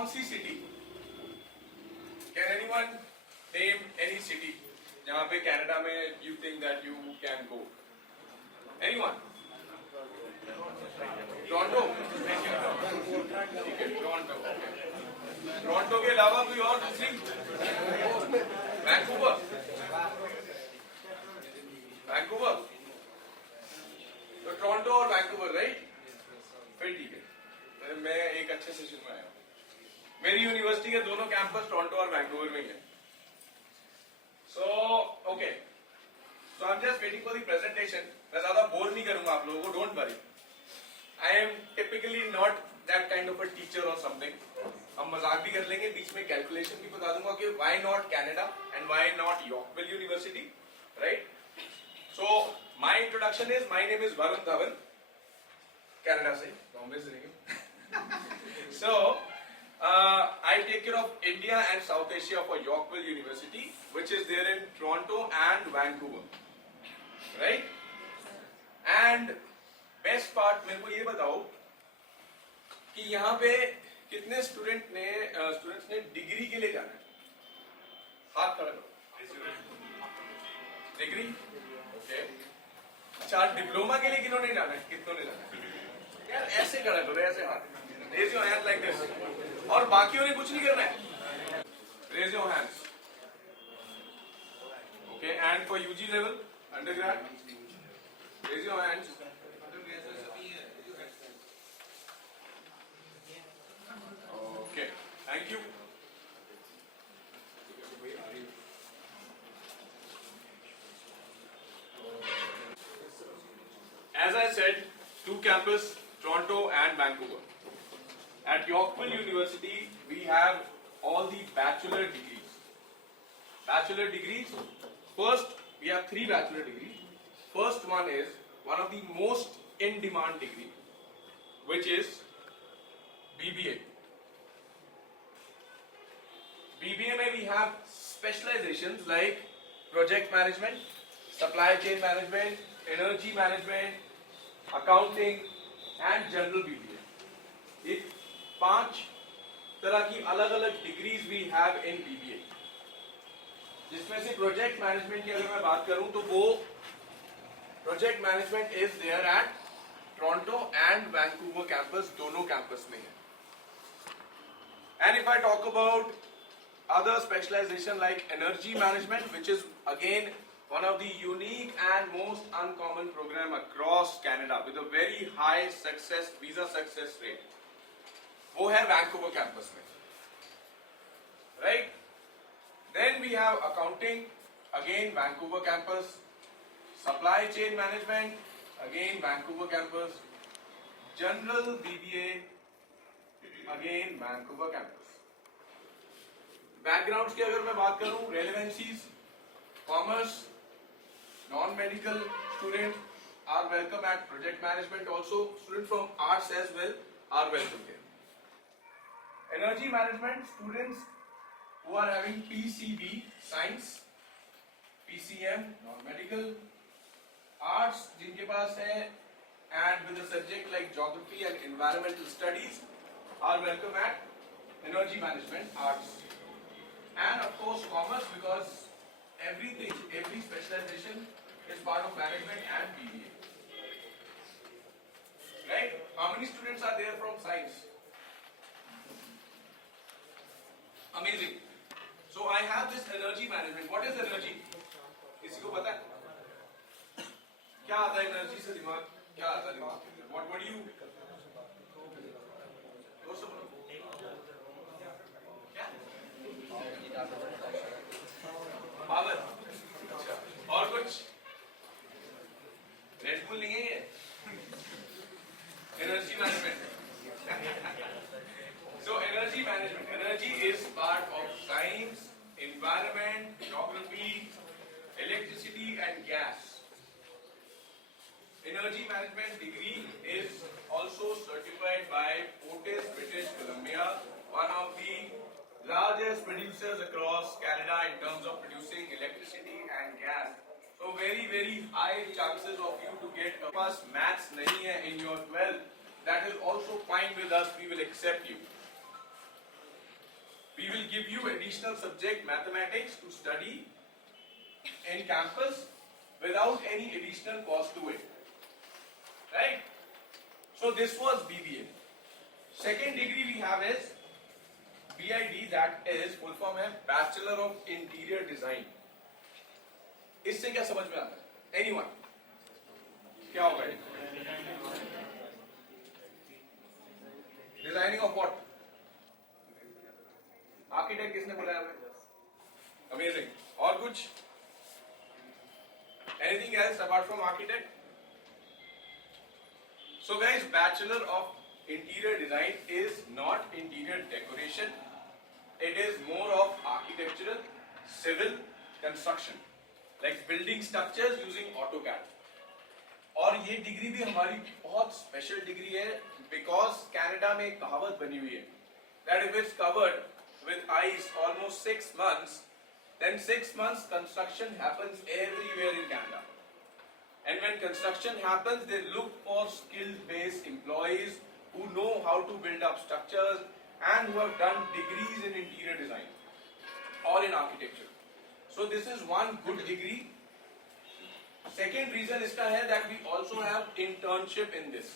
कौन सी city, can anyone name any city जहां पे कनाडा में you think that you can go? Anyone? Toronto? ठीक है, टोरंटो। टोरंटो के अलावा कोई और दूसरी? वैंकूवर? वैंकूवर? तो टोरंटो और वैंकूवर, राइट? फिर ठीक है, मैं एक अच्छे सेशन में आया हूँ। मेरी यूनिवर्सिटी के दोनों कैंपस टोरंटो और वैंकूवर में ही है। So okay, so I am just waiting for the presentation. मैं ज्यादा बोर नहीं करूंगा आप लोगों को, don't worry. I am typically not that kind of a teacher और समथिंग। हम मजाक भी कर लेंगे, बीच में कैलकुलेशन भी बता दूंगा कि why not Canada and why not Yorkville university, right? So my introduction is, my name is Varun Dhawan, Canada से, बॉम्बे से नहीं। सो I take care of India and South Asia for Yorkville University, which is there in Toronto and Vancouver, right? And best part, मेरे को ये बताओ कि यहाँ पे कितने स्टूडेंट्स ने डिग्री के लिए जाना है? हाथ खड़ा करो। डिग्री? ओके। अच्छा, डिप्लोमा के लिए किन्होंने जाना है? कितनों ने जाना है? यार ऐसे खड़ा करो, ऐसे हाथ। Raise your hand like this. और बाकियों ने कुछ नहीं करना है। Raise your hands. Okay, and for UG level, undergrad, raise your hands. Okay, thank you. As I said, two campus, Toronto and Vancouver. At Yorkville University, we have all the bachelor degrees. Bachelor degrees, first we have 3 bachelor degrees. First one is one of the most in-demand degree, which is BBA. BBA में we have specializations like project management, supply chain management, energy management, accounting and general BBA. ये 5 तरह की अलग अलग degrees we have in BBA, जिसमें से project management की अगर मैं बात करूं तो वो project management is there at Toronto and Vancouver campus, दोनों कैंपस में है। And if I talk about other specialisation like energy management, which is again one of the unique and most uncommon program across Canada with a very high visa success rate, वो है Vancouver campus में, right? Then we have accounting, again Vancouver campus, supply chain management, again Vancouver campus, general BBA, again Vancouver campus. Backgrounds की अगर मैं बात करूं, relevancies, commerce, non-medical students are welcome at project management also. Students from arts as well are welcome here. Energy management students who are having PCB science, PCM non-medical, arts जिनके पास है and with a subject like geography and environmental studies are welcome at energy management arts, and of course commerce, because every specialization is part of management and BBA, right? How many students are there from science? Amazing. So I have this energy management. What is energy? किसी को पता है क्या आता है एनर्जी से? दिमाग क्या आता है दिमाग? What do you? पावर? अच्छा, और कुछ? रेड बुल नहीं है ये? Energy management. So energy management, energy is part of science, environment, geography, electricity and gas. Energy management degree is also certified by Fortis, British Columbia, one of the largest producers across Canada in terms of producing electricity and gas. So very high chances of you to get a pass. Maths nahi hai in your 12th, that is also fine with us, we will accept you. we will give you additional subject mathematics to study in campus without any additional cost to it, right? So this was BBA. Second degree we have is BID, that is full form है Bachelor of Interior Design. इससे क्या समझ में आता है? Anyone? क्या होगा? Designing of what? Architect किसने बुलाया हमें? Amazing. और कुछ? Anything else apart from architect? So guys, Bachelor of Interior Design is not interior decoration. It is more of architectural, civil construction, like building structures using AutoCAD. और ये डिग्री भी हमारी बहुत स्पेशल डिग्री है, because कनाडा में एक कहावत बनी हुई है that if it's covered with ice almost 6 months, then 6 months construction happens everywhere in Canada. And when construction happens, they look for skill-based employees who know how to build up structures and who have done degrees in interior design or in architecture. So this is one good degree. Second reason इसका है that we also have internship in this.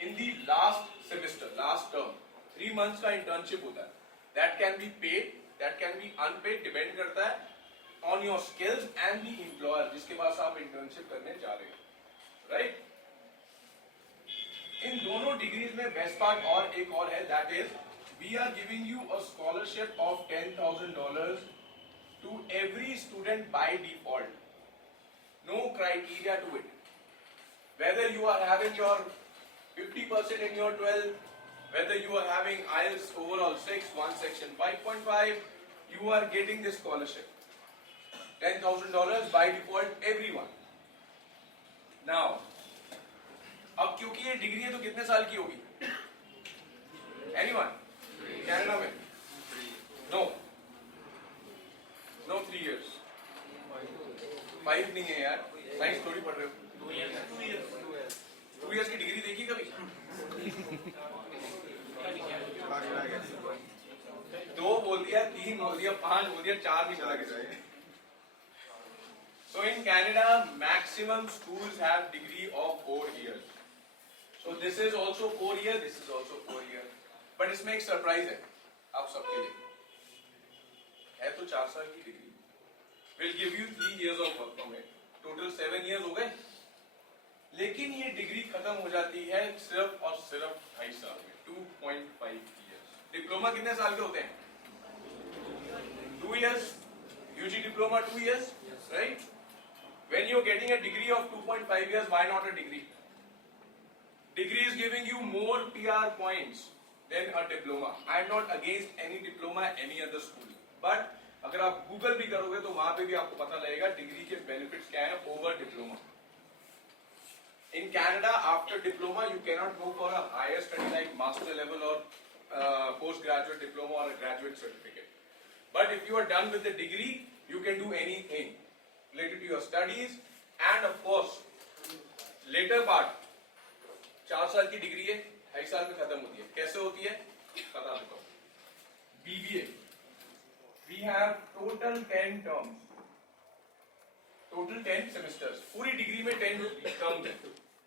In the last semester, last term, 3 months का internship होता है. That can be paid, that can be unpaid, depend करता है on your skills and the employer जिसके पास आप internship करने जा रहे हो, right? इन दोनों डिग्रीज में बेस्ट पार्ट और एक और है, that is we are giving you a scholarship of $10,000 to every student by default. No criteria to it. Whether you are having your 50% in your 12, whether you are having IELTS overall 6, one section 5.5, you are getting this scholarship. $10,000 by default, everyone. Now, अब क्योंकि ये डिग्री है तो कितने साल की होगी? Anyone? Canada में? No. No 3 years. 5 नहीं है यार. साइंस थोड़ी पढ़ रहे हो. 2 years की डिग्री देखी कभी? 2 बोल दिया, 3 बोल दिया, 5 बोल दिया, 4 नहीं चला के जाए. So in Canada, maximum schools have degree of 4 years. So this is also 4 years, this is also 4 years. But इसमें एक सरप्राइज है आप सबके लिए. है तो 4 साल की degree. We'll give you 3 years of work permit. Total 7 years हो गए. लेकिन ये डिग्री खत्म हो जाती है सिर्फ और सिर्फ 2.5 साल में. 2.5 years. डिप्लोमा कितने साल के होते हैं? 2 years. UG diploma 2 years, right? When you're getting a degree of 2.5 years, why not a degree? Degree is giving you more PR points than a diploma. I am not against any diploma, any other school. But अगर आप Google भी करोगे तो वहाँ पे भी आपको पता लगेगा डिग्री के benefits क्या हैं over diploma. In Canada, after diploma, you cannot go for a higher study like master level or postgraduate diploma or a graduate certificate. But if you are done with the degree, you can do anything related to your studies, and of course, later part, 4 साल की डिग्री है, 2.5 साल में खत्म होती है. कैसे होती है? बता देता हूँ. BBA, we have total 10 terms, total 10 semesters. पूरी डिग्री में 10 terms है,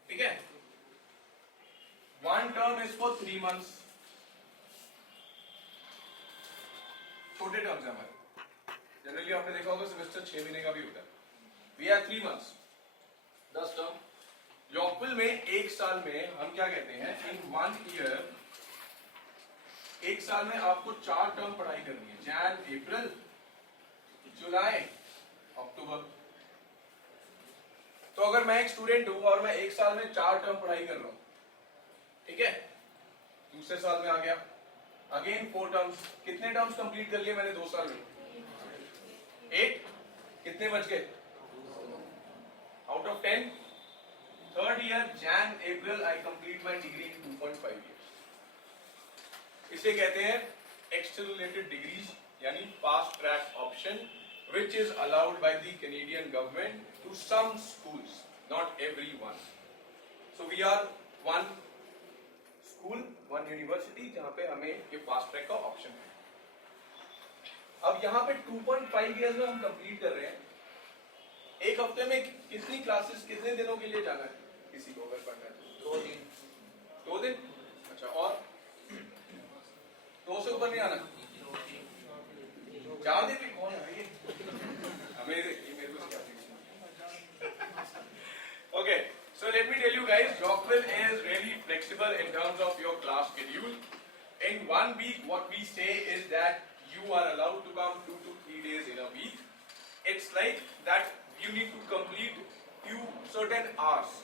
ठीक है? One term is for 3 months. छोटे टर्म्स हैं हमारे. जनरली आपने देखा होगा सेमेस्टर 6 महीने का भी होता है. We have 3 months. 10 टर्म. यॉर्कविल में 1 साल में हम क्या कहते हैं? In 1 year, 1 साल में आपको 4 टर्म पढ़ाई करनी है. जैन, अप्रैल, जुलाई, अक्टूबर. तो अगर मैं एक स्टूडेंट हूं और मैं 1 साल में 4 टर्म पढ़ाई कर रहा हूं, ठीक है? दूसरे साल में आ गया, अगेन 4 टर्म्स. कितने टर्म्स कंप्लीट कर लिए मैंने 2 साल में? 8. कितने बच गए? Out of 10. Third year, Jan, April, I complete my degree in 2.5 years. इसे कहते हैं accelerated degrees, यानी fast track option, which is allowed by the Canadian government to some schools, not everyone. So we are one school, one university, जहाँ पे हमें ये fast track का option है. अब यहाँ पे 2.5 इयर्स में हम कंप्लीट कर रहे हैं। एक हफ्ते में कितनी क्लासेस कितने दिनों के लिए जाना है किसी को अगर पढ़ना है तो? 2 दिन। 2 दिन? अच्छा, और 2 से ऊपर नहीं आना? 4 दिन भी कौन है ये? मेरे को क्या? Okay, so let me tell you guys, Yorkville is really flexible in terms of your class schedule. In 1 week, what we say is that you are allowed to come 2 to 3 days in a week. It's like that you need to complete few certain hours.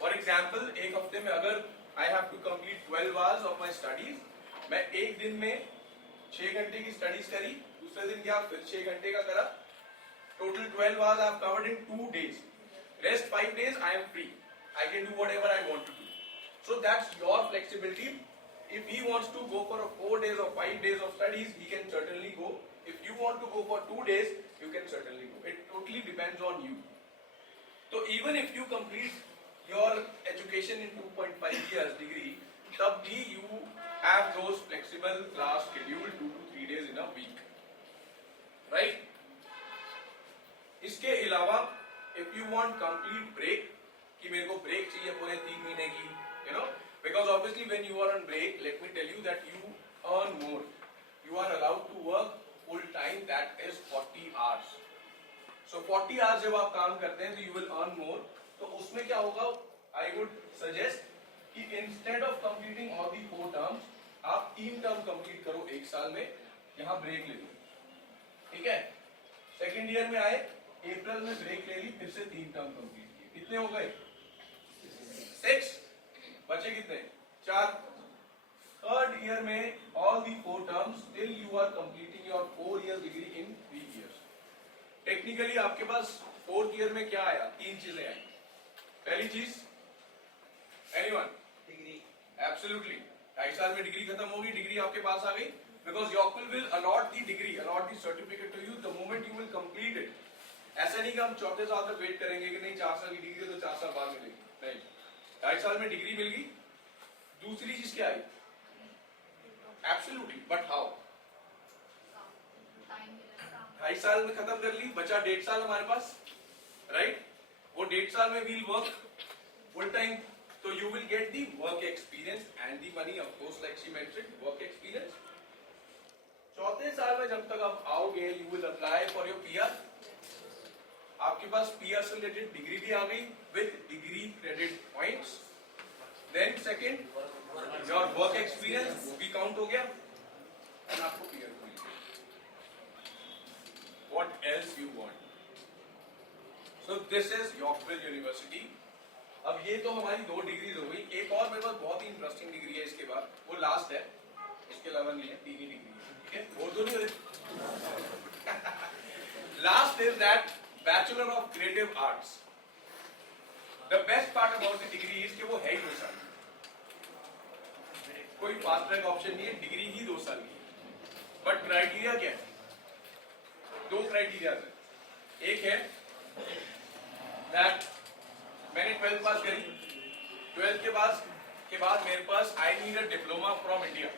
For example, एक हफ्ते में अगर I have to complete 12 hours of my studies, मैं एक दिन में 6 घंटे की स्टडीज करी, दूसरे दिन क्या फिर 6 घंटे का करा, total 12 hours I have covered in 2 days. Rest 5 days I am free. I can do whatever I want to do. So that's your flexibility. If he wants to go for a 4 days or 5 days of studies, he can certainly go. If you want to go for 2 days, you can certainly go. It totally depends on you. So even if you complete your education in 2.5 years degree, तब भी you have those flexible class schedule 2 to 3 days in a week. Right? इसके अलावा if you want complete break, कि मेरे को break चाहिए पूरे 3 महीने की, you know, because obviously when you are on break, let me tell you that you earn more. You are allowed to work full time, that is 40 hours. So 40 hours जब आप काम करते हैं तो you will earn more. तो उसमें क्या होगा? I would suggest कि instead of completing all the 4 terms, आप 3 term complete करो 1 साल में, यहाँ break ले लो, ठीक है? सेकेंड ईयर में आए, अप्रैल में ब्रेक ले ली, फिर से 3 टर्म कंप्लीट किए, कितने हो गए? 6, बचे कितने? 4। थर्ड ईयर में all the 4 terms till you are completing your 4 years degree in 3 years. Technically आपके पास 4th ईयर में क्या आया? 3 चीजें आई। पहली चीज, एनीवन? डिग्री। एब्सोल्युटली, 2.5 साल में डिग्री खत्म होगी, डिग्री आपके पास आ गई, because Yorkville will allot the degree, allot the certificate to you the moment you will complete it. ऐसा नहीं कि हम 4थे साल तक वेट करेंगे कि नहीं 4 साल की डिग्री है तो 4 साल बाद मिलेगी, नहीं, 2.5 साल में डिग्री मिल गई। दूसरी चीज क्या आई? Absolutely, but how? 2.5 साल में खत्म कर ली, बचा 1.5 साल हमारे पास, राइट? वो 1.5 साल में we'll work full time, so you will get the work experience and the money, of course, like she mentioned, work experience. 4थे साल में जब तक आप आओगे, you will apply for your PR. आपके पास PR से रिलेटेड डिग्री भी आ गई with degree credit points. Then second, your work experience वो भी काउंट हो गया और आपको PR मिल गया. What else you want? So this is Yorkville University. अब ये तो हमारी 2 डिग्रीज हो गई, एक और मेरे पास बहुत ही इंटरेस्टिंग डिग्री है इसके बाद, वो लास्ट है, इसके अलावा नहीं है, 3 ही डिग्री है, ठीक है? और तो नहीं हो रही। Last is that Bachelor of Creative Arts. The best part about the degree is कि वो है ही 2 साल, कोई फास्ट ट्रैक ऑप्शन नहीं है, डिग्री ही 2 साल की है। बट क्राइटेरिया क्या है? 2 क्राइटेरिया है। एक है दैट मैंने 12th पास करी, 12th के बाद मेरे पास I need a diploma from India,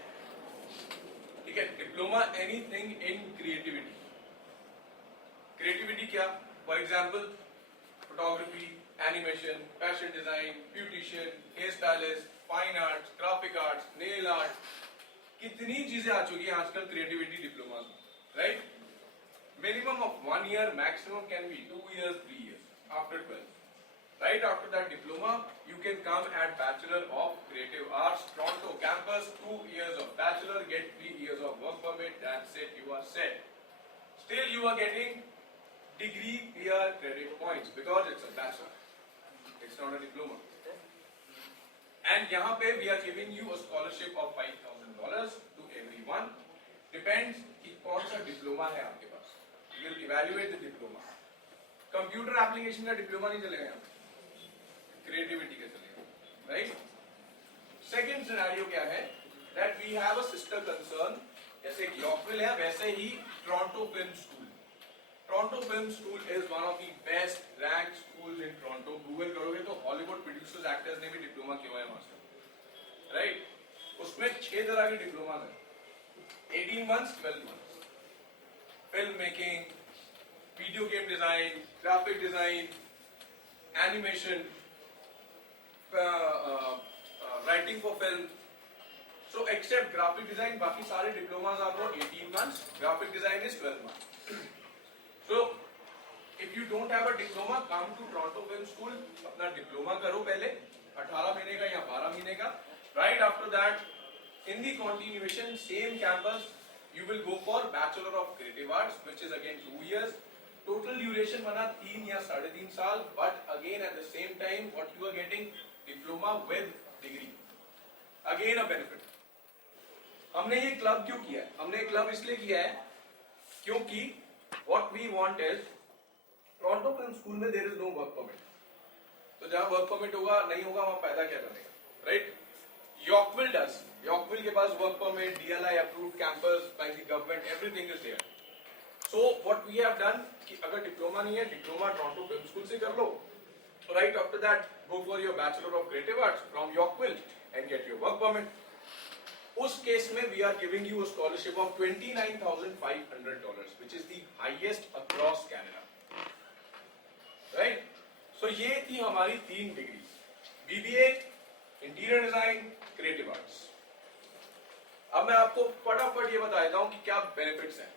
ठीक है? Diploma anything in creativity. Creativity क्या? For example photography, animation, fashion design, beautician, hair stylist, fine arts, graphic arts, nail art, कितनी चीजें आ चुकी हैं आजकल क्रिएटिविटी डिप्लोमा में, right? Minimum of 1 year, maximum can be 2 years, 3 years after 12th. Right after that diploma, you can come at Bachelor of Creative Arts, Toronto campus, 2 years of bachelor, get 3 years of work permit, that's it, you are set. Still you are getting degree PR credit points because it's a bachelor, it's not a diploma. And यहाँ पे we are giving you a scholarship of $5,000 to everyone. Depends कि कौन सा डिप्लोमा है आपके पास. We will evaluate the diploma. Computer application का डिप्लोमा नहीं चलेगा यहाँ, क्रिएटिविटी का चलेगा, राइट? सेकेंड सिनेरियो क्या है? That we have a sister concern, जैसे यॉर्कविल है वैसे ही Toronto film school. Toronto film school is one of the best rank schools in Toronto. Google करोगे तो हॉलीवुड प्रोड्यूसर्स एक्टर्स ने भी डिप्लोमा किया हुआ है वहां से, राइट? उसमें 6 तरह के डिप्लोमा है, 18 months, 12 months. film making, video game design, graphic design, animation, writing for film. So except graphic design, बाकी सारे diplomas are for 18 months. Graphic design is 12 months. So if you don't have a diploma, come to Toronto Film School. अपना diploma करो पहले 18 महीने का या 12 महीने का. Right after that, in the continuation, same campus, you will go for Bachelor of Creative Arts, which is again 2 years. Total duration बना 3 या 3.5 साल. But again at the same time, what you are getting, diploma with degree. Again a benefit. हमने ये क्लब क्यों किया है? हमने क्लब इसलिए किया है क्योंकि what we want is Toronto film school में there is no work permit. तो जहां वर्क परमिट होगा नहीं होगा वहां फायदा क्या बनेगा, राइट? यॉर्कविल डज. यॉर्कविल के पास work permit, DLI approved campus by the government, everything is there. So what we have done कि अगर डिप्लोमा नहीं है, डिप्लोमा टोरंटो फिल्म स्कूल से कर लो. Right after that go for your bachelor of creative arts from Yorkville and get your work permit. उस case में we are giving you a scholarship of $29,500, which is the highest across Canada. Right? So ये थी हमारी 3 degree, BBA, interior design, creative arts. अब मैं आपको फटाफट ये बता देता हूं कि क्या बेनिफिट्स हैं.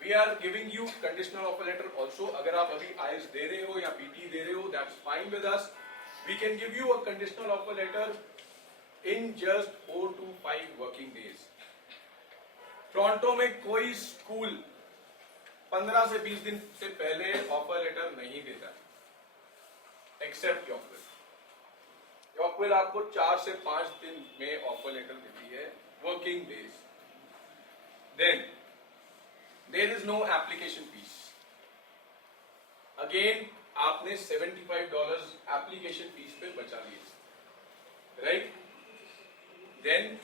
We are giving you conditional offer letter also. अगर आप अभी आईएल्स दे रहे हो या पीटी दे रहे हो, that's fine with us. We can give you a conditional offer letter in just 4 to 5 working days. Toronto में कोई स्कूल 15 से 20 दिन से पहले ऑफर लेटर नहीं देता एक्सेप्ट यॉर्कविल. यॉर्कविल आपको 4 से 5 दिन में ऑफर लेटर देती है, working days. Then there is no application fees. Again आपने $75 एप्लीकेशन फीस पे बचा लिए, right? Then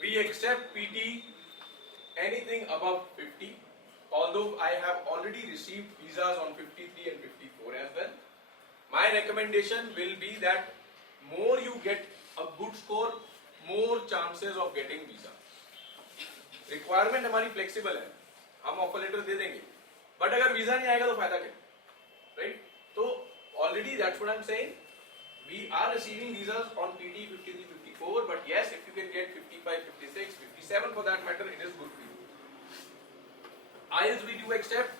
we accept PT anything above 50, although I have already received visas on 53 and 54 as well. My recommendation will be that more you get a good score, more chances of getting visa. Requirement हमारी flexible है, हम offer letter दे देंगे, बट अगर वीजा नहीं आएगा तो फायदा क्या, राइट? तो already that's what I am saying. We are receiving visas on PT 53, 54, but yes, if you can get 55, 56, 57 for that matter, it is good for you. IELTS we do accept.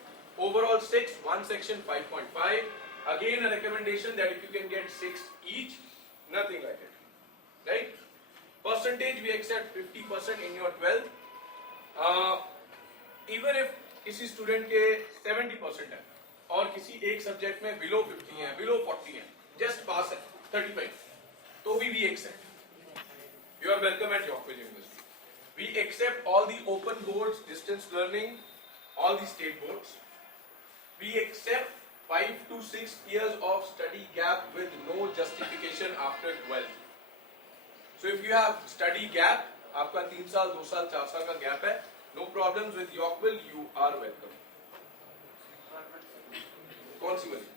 Overall 6, one section 5.5. Again a recommendation that if you can get 6 each, nothing like it, right? Percentage we accept 50% in your 12th. Even if किसी स्टूडेंट के 70% है और किसी एक सब्जेक्ट में बिलो 50 है, बिलो 40 है, जस्ट पास है 35, तो भी we accept. You are welcome at Yorkville University. We accept all the open boards, distance learning, all the state boards. We accept 5 to 6 years of study gap with no justification after 12th. So if you have study gap, आपका 3 साल, 2 साल, 4 साल का गैप है, no problems with Yorkville, you are welcome. कौन सी वाली?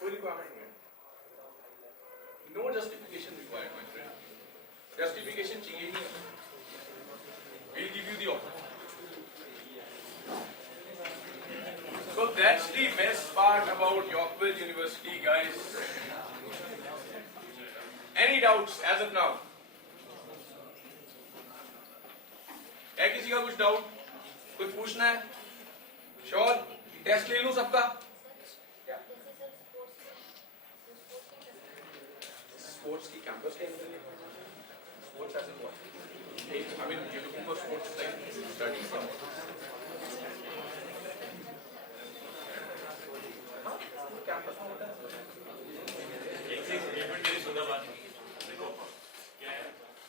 कोई रिक्वायरमेंट नहीं है. No justification required, my friend. Justification चाहिए नहीं. We'll give you the offer. So that's the best part about Yorkville University, guys. Any doubts as of now? है किसी का कुछ डाउट? कुछ पूछना है? श्योर? टेस्ट ले लूं सबका? Sports की कैंपस के अंदर है. Sports as in what? I mean, you're looking for sports like studies. Campus में होता है. एक मिनट मेरी सुना बात. देखो क्या है,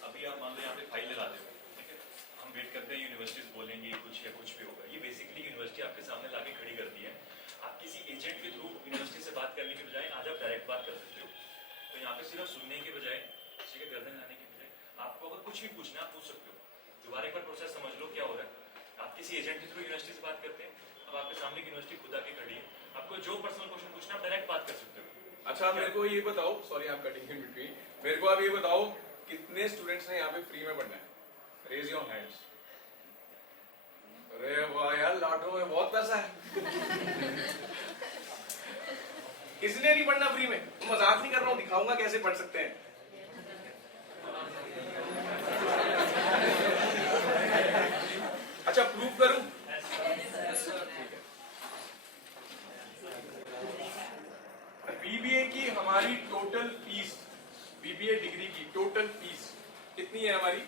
अभी आप मान लो यहाँ पे फाइल लगाते हो, ठीक है? हम वेट करते हैं यूनिवर्सिटीज बोलेंगे कुछ या कुछ भी होगा. ये बेसिकली यूनिवर्सिटी आपके सामने लाके खड़ी करती है. आप किसी एजेंट के थ्रू यूनिवर्सिटी से बात करने के बजाय आज आप डायरेक्ट बात कर सकते हो. तो यहाँ पे सिर्फ सुनने के बजाय, किसी के गर्दन लाने के बजाय, आपको अगर कुछ भी पूछना आप पूछ सकते हो. दोबारा एक बार प्रोसेस समझ लो क्या हो रहा है. आप किसी एजेंट के थ्रू यूनिवर्सिटी से बात करते हैं, अब आपके सामने यूनिवर्सिटी खुद आके खड़ी है, आपको जो पर्सनल क्वेश्चन पूछना आप डायरेक्ट बात कर सकते हो. अच्छा मेरे को ये बताओ, सॉरी आप कटिंग इन बिटवीन, मेरे को आप ये बताओ कितने स्टूडेंट्स ने यहाँ पे फ्री में पढ़ना है? Raise your hands. अरे वाह यार, लॉटो में बहुत पैसा है। किसने नहीं पढ़ना फ्री में? मजाक नहीं कर रहा हूँ, दिखाऊंगा कैसे पढ़ सकते हैं। अच्छा, प्रूव करूं? बीबीए की हमारी टोटल फीस, बीबीए डिग्री की टोटल फीस कितनी है हमारी?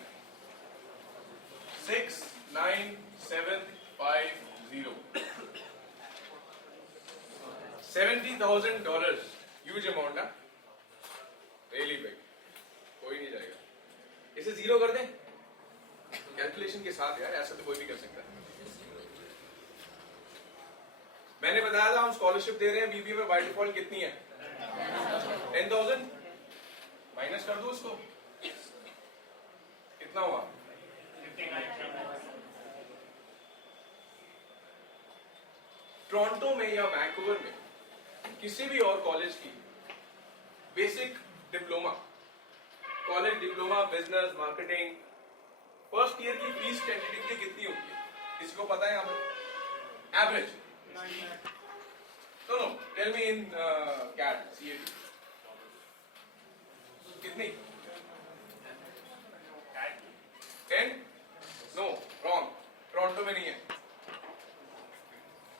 69750, $70,000। ह्यूज अमाउंट ना, रियली बिग। कोई नहीं जाएगा। इसे जीरो कर दें कैलकुलेशन के साथ यार, ऐसा तो कोई भी कर सकता है। मैंने बताया था हम स्कॉलरशिप दे रहे हैं बीबीए में, बाय डिफॉल्ट कितनी है? 10,000। माइनस कर दो उसको, कितना हुआ? टोरंटो में या वैंकूवर में किसी भी और कॉलेज की basic diploma, college diploma business marketing first year की फीस टेंटेटिवली कितनी होती है? किसी को पता है यहाँ पर? एवरेज? नो, टेल मी इन कैट सीएटी कितनी? 10? नो, रॉन्ग, टोरंटो में नहीं है।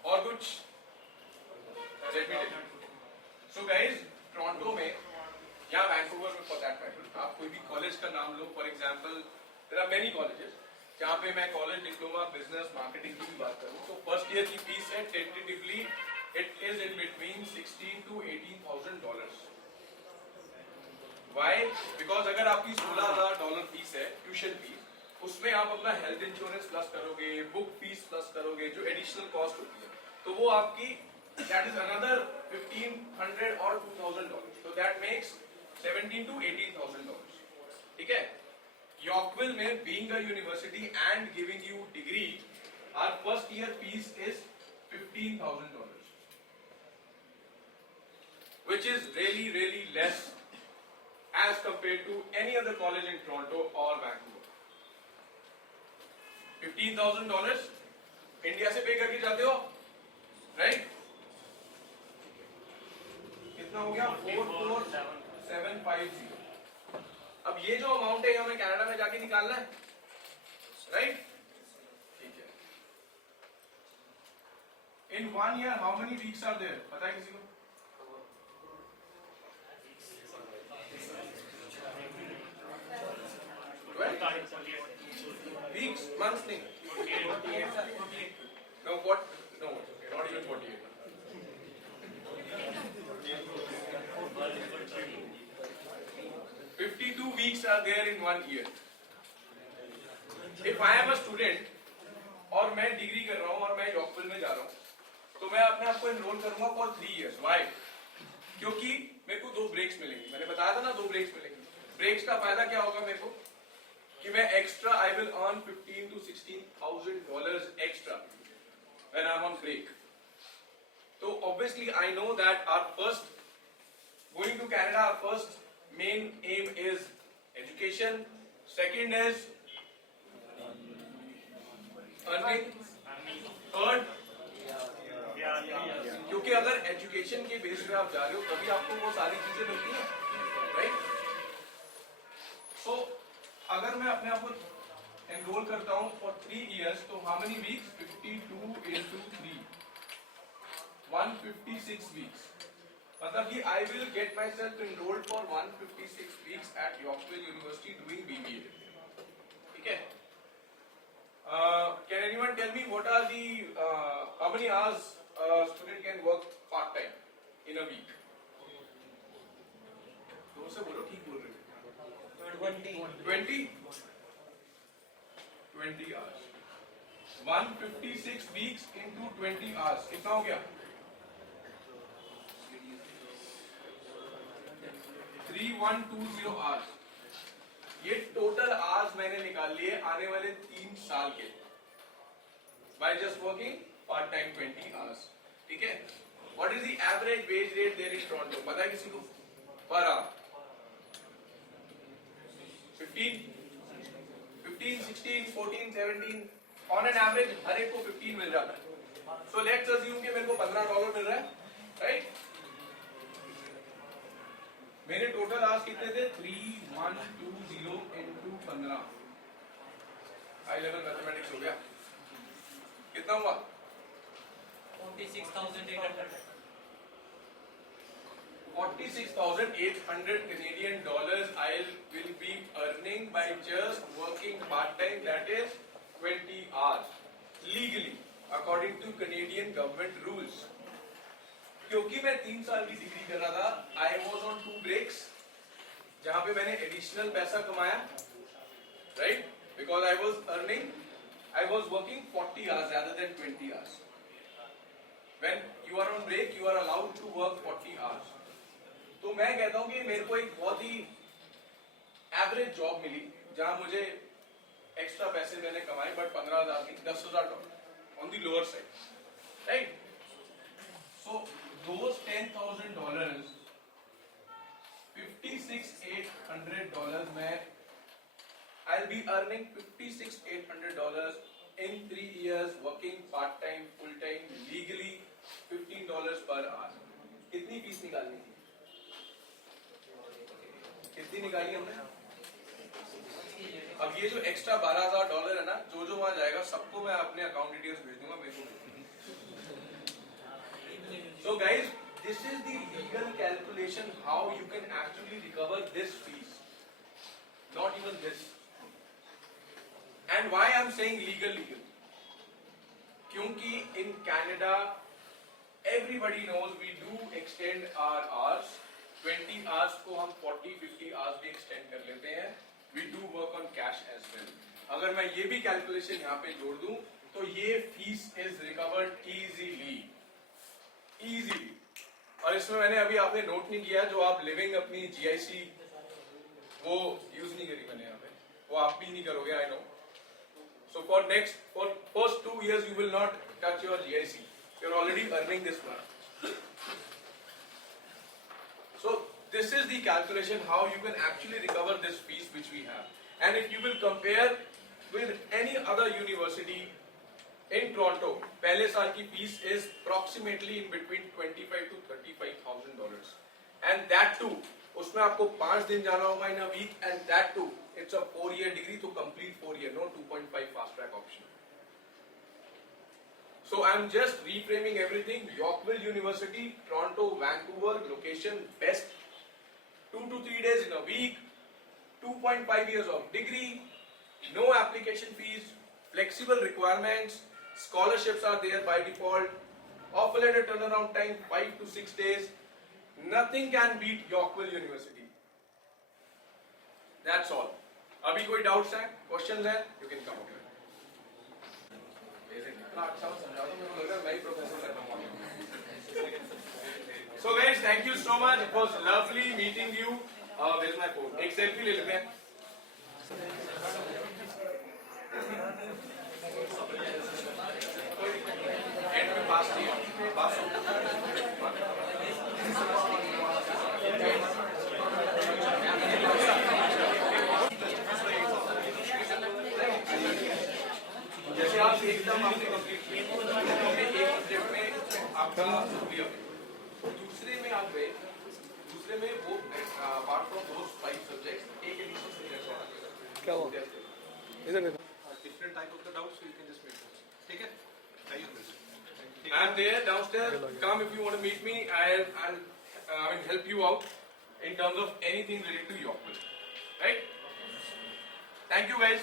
और कुछ? Let me tell. So guys, Toronto में या वैंकूवर में फॉर दैट मैटर, आप कोई भी कॉलेज का नाम लो। For example there are many colleges जहाँ पे मैं कॉलेज डिप्लोमा बिजनेस मार्केटिंग की भी बात करूँ तो फर्स्ट ईयर की फीस है tentatively it is in between $16,000 to $18,000। व्हाई? बिकॉज अगर आपकी $16,000 फीस है ट्यूशन फीस, उसमें आप अपना हेल्थ इंश्योरेंस प्लस करोगे, बुक फीस प्लस करोगे, जो एडिशनल कॉस्ट होती है, तो वो आपकी दैट इज अनदर $1,500 और $2,000, so that makes $17,000 to $18,000। ठीक है? Yorkville में being a university and giving you degree, our first year fees is $15,000, which is really really less as compared to any other college in Toronto or Vancouver। $15,000 इंडिया से पे करके जाते हो, राइट? कितना हो गया? 44,750। अब ये जो अमाउंट है हमें कनाडा में जाके निकालना है, राइट? ठीक है। In 1 year how many weeks are there? पता है किसी को? वीक्स, मंथ्स नहीं। No, what? No, not even 48। 52 weeks are there in 1 year। If I am a student और मैं डिग्री कर रहा हूँ और मैं यॉर्कविल में जा रहा हूँ, तो मैं अपने आप को एनरोल करूंगा फॉर 3 years। Why? क्योंकि मेरे को 2 ब्रेक्स मिलेंगे। मैंने बताया था ना 2 ब्रेक्स मिलेंगे। ब्रेक्स का फायदा क्या होगा मेरे को? कि मैं एक्स्ट्रा आई विल अर्न $15,000 to $16,000 extra when I'm on break। So obviously I know that our first going to Canada, our first main aim is education, second is earning, third क्योंकि अगर एजुकेशन के बेस पे आप जा रहे हो तभी आपको वो सारी चीजें मिलती हैं, राइट? सो अगर मैं अपने आप को एनरोल करता हूं फॉर 3 years, तो हाउ मेनी वीक्स? 52 into 3, 156 weeks। मतलब कि I will get myself enrolled for 156 weeks at Yorkville University doing BBA। ठीक है? Can anyone tell me what are the how many hours a student can work part time in a week? दो से बोलो, ठीक बोल रहे हो। 20 hours। 156 weeks into 20 hours कितना हो गया? 3120 hours। ये टोटल आवर्स मैंने निकाल लिए आने वाले 3 साल के, by just working part time 20 hours। ठीक है? What is the average wage rate there in Toronto? पता है किसी को? Per hour 15, 16, 14, 17 on an average हर एक को 15 मिल जाता है। सो लेट्स अज्यूम कि मेरे को $15 मिल रहा है, राइट? मेरे टोटल आज कितने थे? 3120 इंटू 15, हाई लेवल मैथमेटिक्स हो गया। कितना हुआ? 46,800 46,800 Canadian dollars I will be earning by just working part time, that is 20 hours legally according to Canadian government rules. क्योंकि मैं 3 साल की डिग्री कर रहा था, I was on 2 breaks जहां पे मैंने एडिशनल पैसा कमाया, right? Because I was working 40 hours rather than 20 hours. When you are on break, you are allowed to work 40 hours. तो मैं कहता हूं कि मेरे को एक बहुत ही एवरेज जॉब मिली जहां मुझे एक्स्ट्रा पैसे मैंने कमाए, बट 15,000 की $10,000 on the lower side, right? सो those $10,000, $56,800 मैं I'll be earning $56,800 in 3 years working part time, full time, legally $15 per hour. कितनी फीस निकालनी थी? कितनी निकाली हमने? अब ये जो एक्स्ट्रा $12,000 है ना, जो वहां जाएगा सबको मैं अपने अकाउंट डिटेल्स भेज दूंगा, मेरे को भेज दूंगा। So guys, this is the legal calculation how you can actually recover this fees, not even this. And why I'm saying legal? क्योंकि in Canada everybody knows we do extend our hours. 20 hours को हम 40-50 hours भी extend कर लेते हैं. We do work on cash as well. अगर मैं ये भी calculation यहाँ पे जोड़ दूं तो ये fees is recovered easily. और इसमें मैंने अभी आपने नोट नहीं किया, जो आप लिविंग अपनी GIC वो यूज नहीं करी मैंने यहाँ पे, वो आप भी नहीं करोगे, I know. So for first 2 years you will not touch your GIC. You're already earning this much. So this is the calculation how you can actually recover this fees which we have. And if you will compare with any other university in Toronto, पहले साल की fees is approximately in between $25,000 to $35,000. And that too, उसमें आपको 5 दिन जाना होगा in a week, and that too, it's a 4-year degree to complete 4 year, no 2.5 fast track option. So I'm just reframing everything. Yorkville University, Toronto, Vancouver, location best, 2 to 3 days in a week, 2.5 years of degree, no application fees, flexible requirements, scholarships are there by default, offer letter turnaround time 5 to 6 days. Nothing can beat Yorkville University. That's all. अभी कोई doubts हैं, questions हैं, you can come here. इतना अच्छा समझा दो, मेरे को लग रहा है मैं ही प्रोफेसर लग रहा हूँ। So guys, thank you so much. It was lovely meeting you. Where's my phone? एक selfie ले लेते हैं. End में pass किया. Pass हो. जैसे आप एकदम आपने कंप्लीट किया, एक सब्जेक्ट में आपका क्लियर, दूसरे में आप गए, दूसरे में वो अपार्ट फ्रॉम दोस 5 सब्जेक्ट्स एक एडिशनल सब्जेक्ट और आ क्या हुआ इधर देखो, different type of the doubts you can just make those, ठीक है? I am there downstairs. Come if you want to meet me. I'll help you out in terms of anything related to Yorkville. Right? Thank you guys.